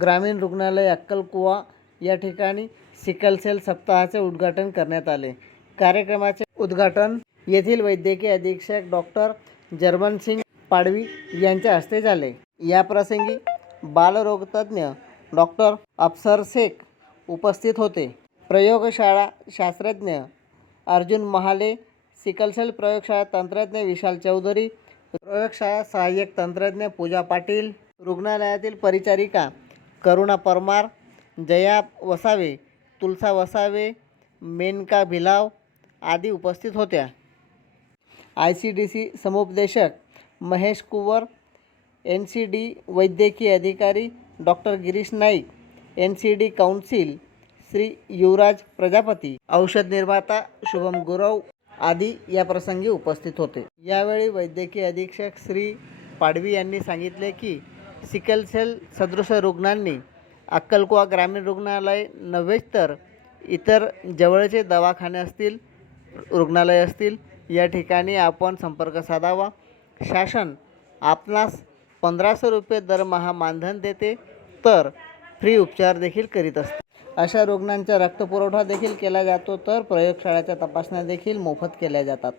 ग्रामीण रुग्णालय अक्कलकुवा या ठिकाणी सिकलसेल सप्ताहाचे उद्घाटन करण्यात आले. कार्यक्रमाचे उद्घाटन येथील वैद्यकीय अधीक्षक डॉक्टर जर्मनसिंग पाडवी यांच्या हस्ते झाले. या प्रसंगी बालरोगतज्ञ डॉक्टर अफसर शेख उपस्थित होते. प्रयोगशाळा शास्त्रज्ञ अर्जुन महाले सिकलसेल प्रयोगशाळा तंत्रज्ञ विशाल चौधरी प्रयोगशाळा सहाय्यक तंत्रज्ञ पूजा पाटील रुग्णालयातील परिचारिका करुणा परमार जया वसावे तुलसा वसावे मेनका भिलाव आदी उपस्थित होत्या. आय सी डी सी समुपदेशक Mahesh Kuwar N C D वैद्यकीय अधिकारी doctor Girish Naik N C D council Shri Yuvraj Prajapati औषध निर्माता शुभम गुरव आदी या प्रसंगी उपस्थित होते. यावेळी वैद्यकीय अधीक्षक श्री पाडवी यांनी सांगितले की सिकलसेल सदृश रुग्णांनी अक्कलकुवा ग्रामीण रुग्णालय नव्हेच तर इतर जवळचे दवाखाने असतील रुग्णालय असतील या ठिकाणी आपण संपर्क साधावा. शासन आपणास पंधराशे रुपये दरमहा मानधन देते तर फ्री उपचार देखील करीत असते. अशा रुग्णांचा रक्तपुरवठा देखील केला जातो तर प्रयोगशाळेच्या तपासण्या देखील मोफत केल्या जातात.